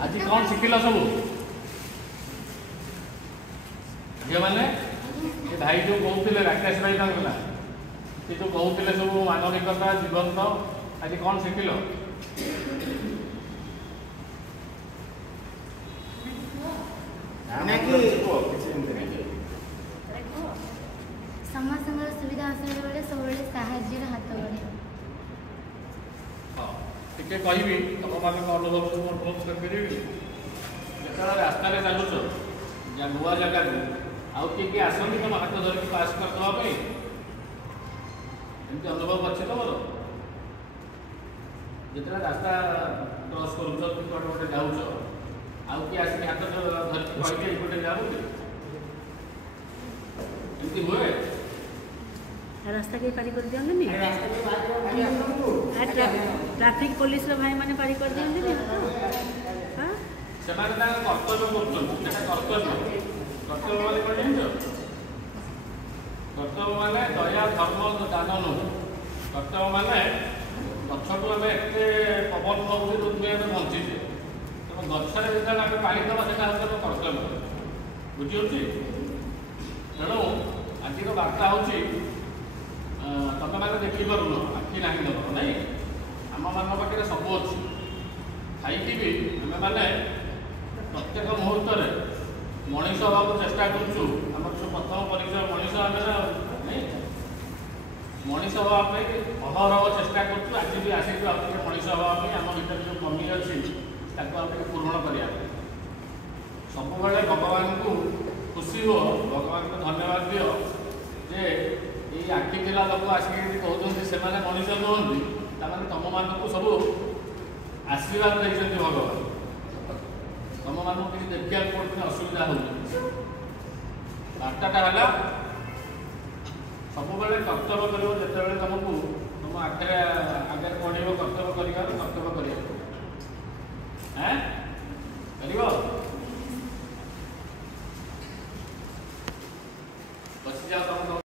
आज कौन शिखिल सब झील मैंने भाई जो कहते राकेश भाई तंगला से जो कहते सब मानविकता जीवंत आज कौन शिखिल समस्त सुविधा असुविधा बेले सब साहाଯ୍य हाथ बढ़े टे कहि तुम मान अनुभव सब अनुभव करें जो रास्त चलुच नुआ जगह आउ किए आसनी तुम हाथ धरिक पास करदे एमती अनुभव अच्छे तुम जो रास्ता क्रॉस कर गोटे जाऊच आउ किए आसिक हाथ धरिक कहे गोटे जाऊ एमती हुए रास्ता के पारी कर दियंगे ट्रैफिक पुलिस भाई माने पारी कर दियंगे हां से कर्तव्य कर्तव्य माने कौन कर्तव्य माने दया धर्म दान नुह कर्तव्य माने गछटू आम एत पवन पाऊे जो बंचीचे तेना गचर जो आम पानी देवा से कर्तव्य बुझी तेणु आज बार्ता हूँ तुम मैंने देखिपारुन आखि ना तुम नहीं आम मान पाखे सब अच्छी खाई भी आम मैंने प्रत्येक मुहूर्त मनीष हवा चेष्टा करूँ आम जो प्रथम परिचय मनीष आम नहीं मनीष हाँपाई अहरह चेष्टा करूँ आज भी आसिक मनीष हाँपाई आम भर जो कमी अच्छी पूरण करने ସବୁବେଳେ ଭଗବାନଙ୍କୁ ଖୁସି ହୁଅ, ଭଗବାନଙ୍କୁ ଧନ୍ୟବାଦ ଦିଅ ଯେ ଏଇ ଆଖି ଥିଲା ଲୋକ ଆସିକି କହୁଛନ୍ତି ସେମାନେ ମଣିଷ ନୁହନ୍ତି, ତାମାନେ ତମମାନଙ୍କୁ ସବୁ ଆଶୀର୍ବାଦ ଦେଇଛନ୍ତି ଭଗବାନ। ତମମାନଙ୍କୁ କିଛି ଦେଖିବାକୁ ପଡ଼ୁନି, ଅସୁବିଧା ହେଉନି। ବାର୍ତ୍ତାଟା ହେଲା ସବୁବେଳେ କର୍ତ୍ତବ୍ୟ କରିବ। ଯେତେବେଳେ ତମକୁ ତମ ଆଗରେ ପଡ଼ିବ କର୍ତ୍ତବ୍ୟ କରିବାର, କର୍ତ୍ତବ୍ୟ